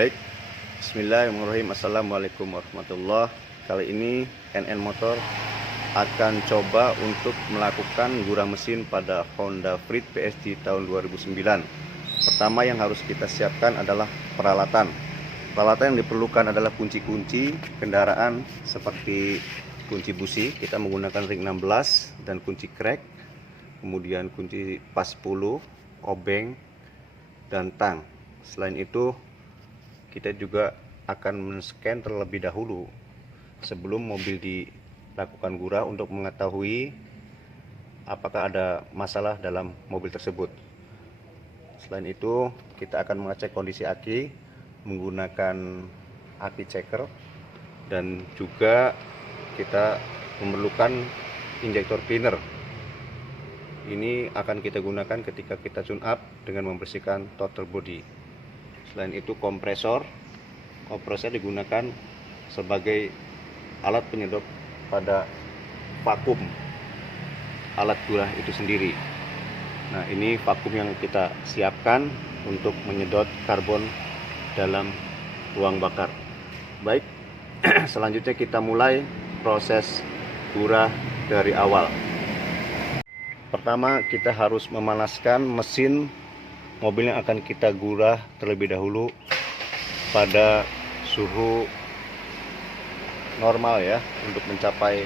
Baik, bismillahirrahmanirrahim. Assalamualaikum warahmatullahi. Kali ini NN Motor akan coba untuk melakukan gurah mesin pada Honda Freed PSG tahun 2009. Pertama yang harus kita siapkan adalah peralatan. Peralatan yang diperlukan adalah kunci-kunci kendaraan seperti kunci busi, kita menggunakan ring 16 dan kunci crack, kemudian kunci pas 10, obeng, dan tang. Selain itu, kita juga akan men-scan terlebih dahulu sebelum mobil dilakukan gurah untuk mengetahui apakah ada masalah dalam mobil tersebut. Selain itu, kita akan mengecek kondisi aki menggunakan aki checker, dan juga kita memerlukan injektor cleaner. Ini akan kita gunakan ketika kita tune up dengan membersihkan throttle body. Selain itu, kompresor digunakan sebagai alat penyedot pada vakum alat gurah itu sendiri. Nah, ini vakum yang kita siapkan untuk menyedot karbon dalam ruang bakar. Baik, selanjutnya kita mulai proses gurah dari awal. Pertama, kita harus memanaskan mesin mobil yang akan kita gurah terlebih dahulu pada suhu normal ya, untuk mencapai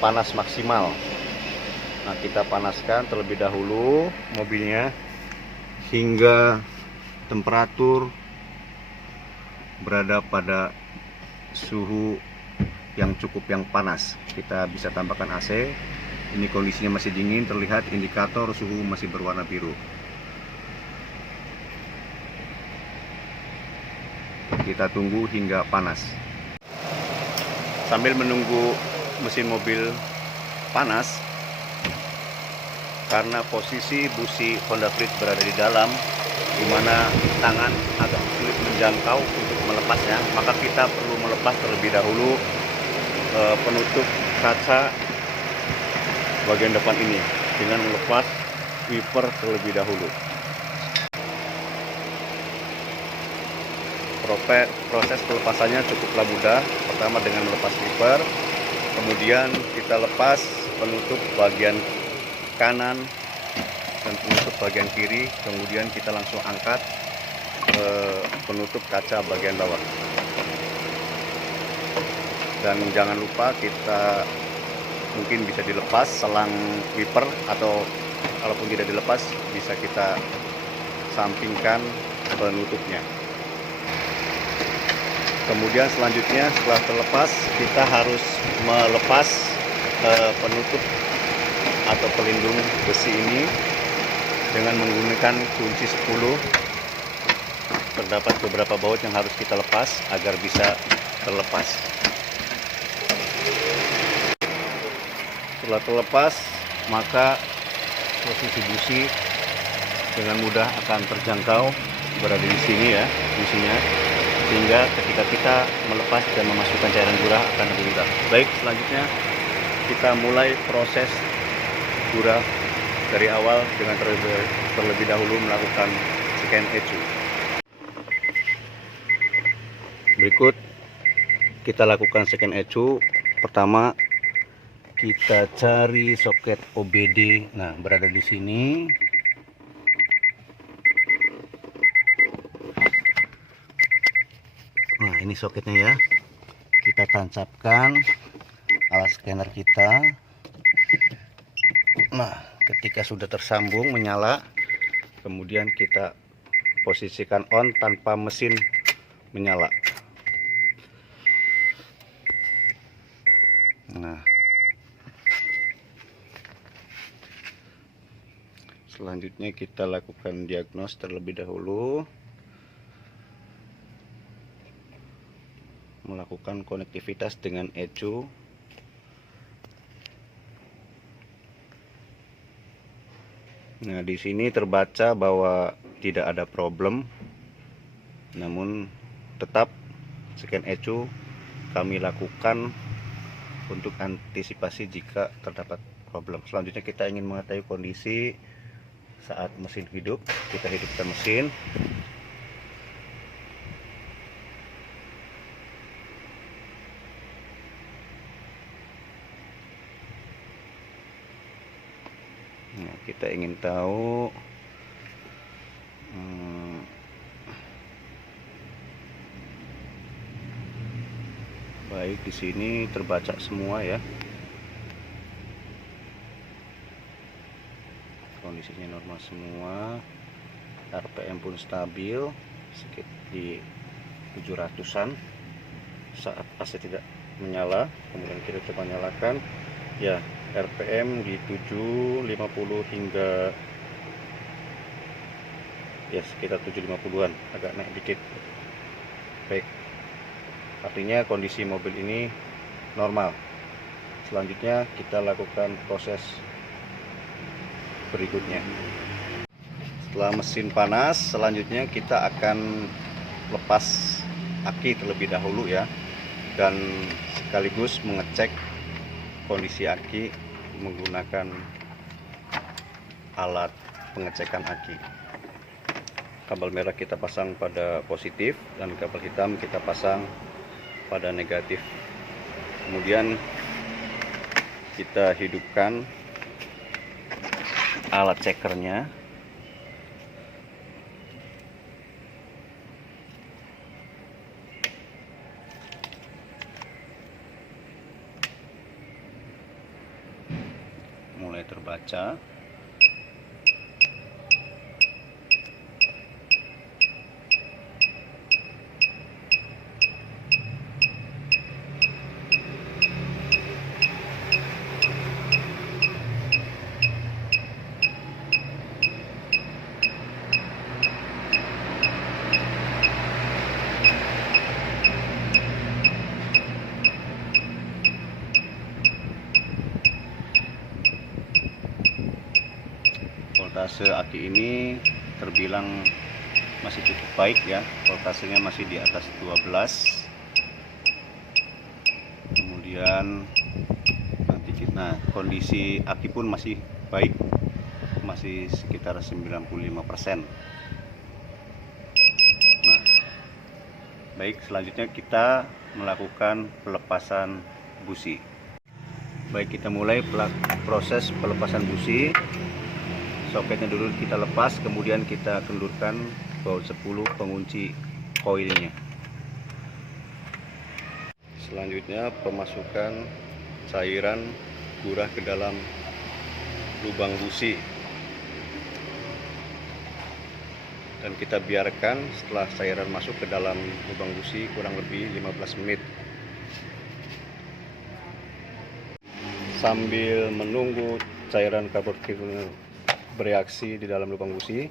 panas maksimal. Nah, kita panaskan terlebih dahulu mobilnya hingga temperatur berada pada suhu yang panas. Kita bisa tambahkan AC. Ini kondisinya masih dingin, terlihat indikator suhu masih berwarna biru. Kita tunggu hingga panas. Sambil menunggu mesin mobil panas, karena posisi busi Honda Freed berada di dalam, di mana tangan agak sulit menjangkau untuk melepasnya, maka kita perlu melepas terlebih dahulu penutup kaca bagian depan ini dengan melepas wiper terlebih dahulu. Proses pelepasannya cukuplah mudah. Pertama dengan melepas wiper, kemudian kita lepas penutup bagian kanan dan penutup bagian kiri, kemudian kita langsung angkat penutup kaca bagian bawah. Dan jangan lupa kita mungkin bisa dilepas selang wiper, atau kalaupun tidak dilepas bisa kita sampingkan penutupnya. Kemudian selanjutnya setelah terlepas, kita harus melepas penutup atau pelindung besi ini dengan menggunakan kunci 10. Terdapat beberapa baut yang harus kita lepas agar bisa terlepas. Setelah terlepas, maka posisi busi dengan mudah akan terjangkau, berada di sini ya businya, sehingga ketika kita melepas dan memasukkan cairan gurah akan lebih mudah. Baik, selanjutnya kita mulai proses gurah dari awal dengan terlebih dahulu melakukan scan ECU. Berikut kita lakukan scan ECU. Pertama, kita cari soket OBD. Nah, berada di sini. Nah, ini soketnya ya. Kita tancapkan alat scanner kita. Nah, ketika sudah tersambung menyala, kemudian kita posisikan on tanpa mesin menyala. Nah, selanjutnya kita lakukan diagnos terlebih dahulu, melakukan konektivitas dengan ECU. Nah, di sini terbaca bahwa tidak ada problem, namun tetap scan ECU kami lakukan untuk antisipasi jika terdapat problem. Selanjutnya kita ingin mengetahui kondisi saat mesin hidup. Kita hidupkan mesin. kita ingin tahu baik, di sini terbaca semua ya, kondisinya normal semua, RPM pun stabil sekitar di 700-an saat AC tidak menyala. Kemudian kita coba nyalakan ya, RPM di 750 hingga ya sekitar 750-an, agak naik dikit. Baik, artinya kondisi mobil ini normal. Selanjutnya kita lakukan proses berikutnya. Setelah mesin panas, selanjutnya kita akan lepas aki terlebih dahulu ya, dan sekaligus mengecek kondisi aki menggunakan alat pengecekan aki. Kabel merah kita pasang pada positif dan kabel hitam kita pasang pada negatif. Kemudian kita hidupkan alat cekernya. Mulai terbaca. Voltase aki ini terbilang masih cukup baik ya, voltasenya masih di atas 12. Kemudian nanti kondisi aki pun masih baik, masih sekitar 95%. Nah, baik, selanjutnya kita melakukan pelepasan busi. Baik, kita mulai proses pelepasan busi. Soketnya dulu kita lepas, kemudian kita kendurkan baut 10 pengunci koilnya. Selanjutnya pemasukan cairan gurah ke dalam lubang busi, dan kita biarkan setelah cairan masuk ke dalam lubang busi kurang lebih 15 menit. Sambil menunggu cairan karburator bereaksi di dalam lubang busi,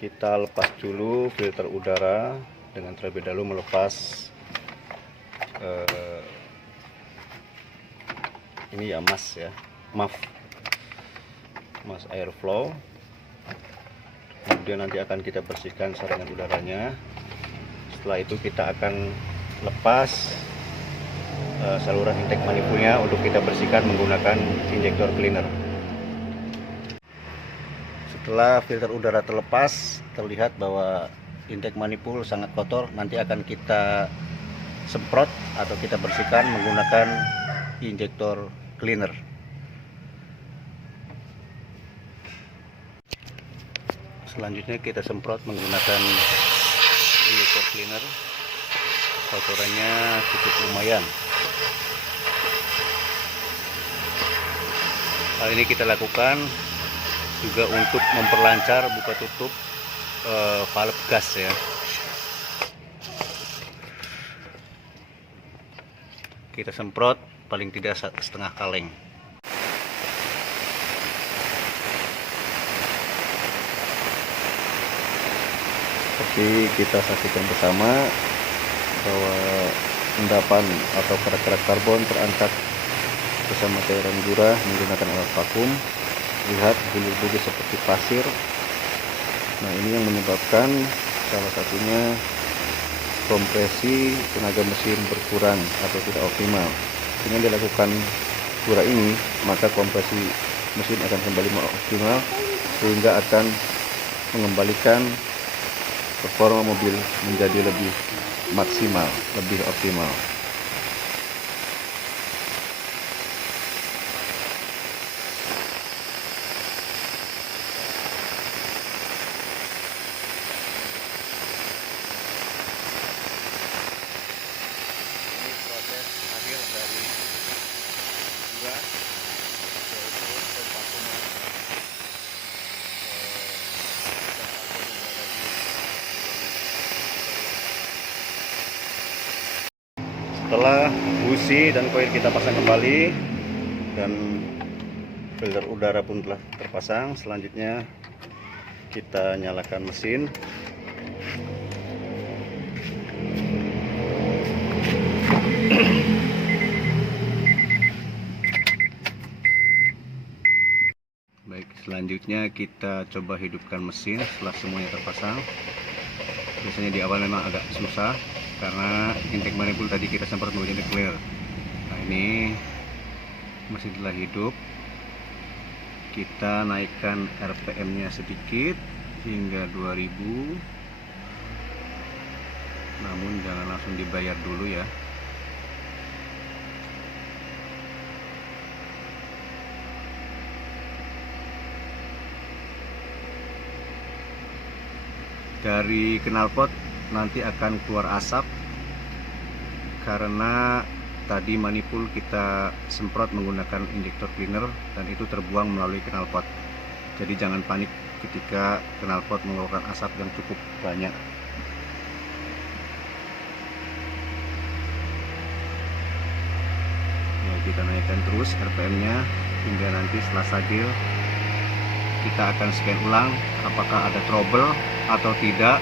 kita lepas dulu filter udara dengan terlebih dahulu melepas ini ya, mas airflow. Kemudian nanti akan kita bersihkan saringan udaranya. Setelah itu kita akan lepas saluran intake manifoldnya untuk kita bersihkan menggunakan injektor cleaner. Setelah filter udara terlepas, terlihat bahwa intake manifold sangat kotor. Nanti akan kita semprot atau kita bersihkan menggunakan injektor cleaner. Selanjutnya kita semprot menggunakan injektor cleaner. Kotorannya cukup lumayan. Hal ini kita lakukan juga untuk memperlancar buka tutup valve gas ya. Kita semprot paling tidak setengah kaleng. Seperti kita saksikan bersama bahwa endapan atau kerak-kerak karbon terangkat bersama cairan gurah menggunakan alat vakum. Lihat bulu-bulu seperti pasir. Nah, ini yang menyebabkan salah satunya kompresi tenaga mesin berkurang atau tidak optimal. Dengan dilakukan gurah ini, maka kompresi mesin akan kembali optimal sehingga akan mengembalikan performa mobil menjadi lebih maksimal, lebih optimal. Setelah busi dan koil kita pasang kembali dan filter udara pun telah terpasang, selanjutnya kita nyalakan mesin. Baik, selanjutnya kita coba hidupkan mesin setelah semuanya terpasang. Biasanya di awal memang agak susah karena intake manifold tadi kita sempat menjadi clear. Nah, ini mesin telah hidup. Kita naikkan RPM-nya sedikit hingga 2000. Namun jangan langsung dibayar dulu ya. Dari knalpot nanti akan keluar asap karena tadi manifold kita semprot menggunakan injektor cleaner dan itu terbuang melalui knalpot. Jadi jangan panik ketika knalpot mengeluarkan asap yang cukup banyak. Ya, kita naikkan terus RPM-nya hingga nanti setelah stabil kita akan scan ulang apakah ada trouble atau tidak.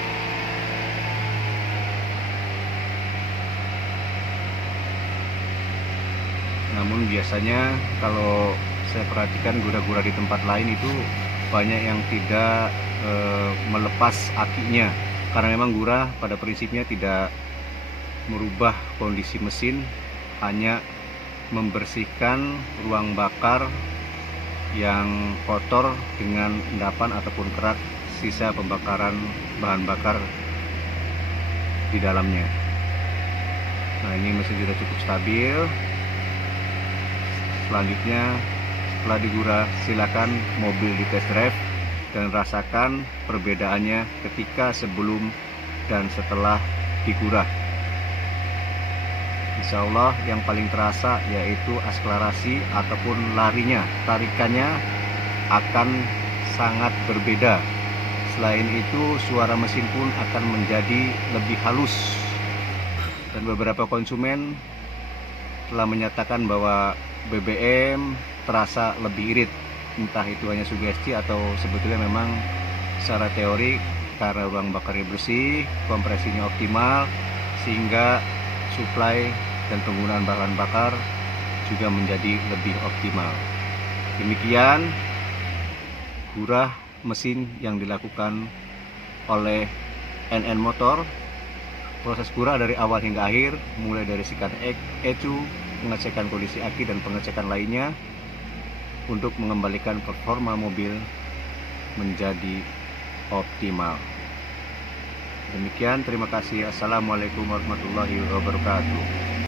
Namun biasanya kalau saya perhatikan gura-gura di tempat lain itu banyak yang tidak melepas akinya, karena memang gura pada prinsipnya tidak merubah kondisi mesin, hanya membersihkan ruang bakar yang kotor dengan endapan ataupun kerak sisa pembakaran bahan bakar di dalamnya. Nah, ini mesin sudah cukup stabil. Selanjutnya setelah digura, silakan mobil di test drive dan rasakan perbedaannya ketika sebelum dan setelah digura. Insya Allah yang paling terasa yaitu akselerasi ataupun larinya, tarikannya akan sangat berbeda. Selain itu suara mesin pun akan menjadi lebih halus. Dan beberapa konsumen telah menyatakan bahwa BBM terasa lebih irit. Entah itu hanya sugesti atau sebetulnya memang secara teori karena ruang bakarnya bersih, kompresinya optimal, sehingga suplai dan penggunaan bahan bakar juga menjadi lebih optimal. Demikian gurah mesin yang dilakukan oleh NN Motor. Proses gurah dari awal hingga akhir, mulai dari sikat ECU, pengecekan kondisi aki dan pengecekan lainnya untuk mengembalikan performa mobil menjadi optimal. Demikian, terima kasih. Assalamualaikum warahmatullahi wabarakatuh.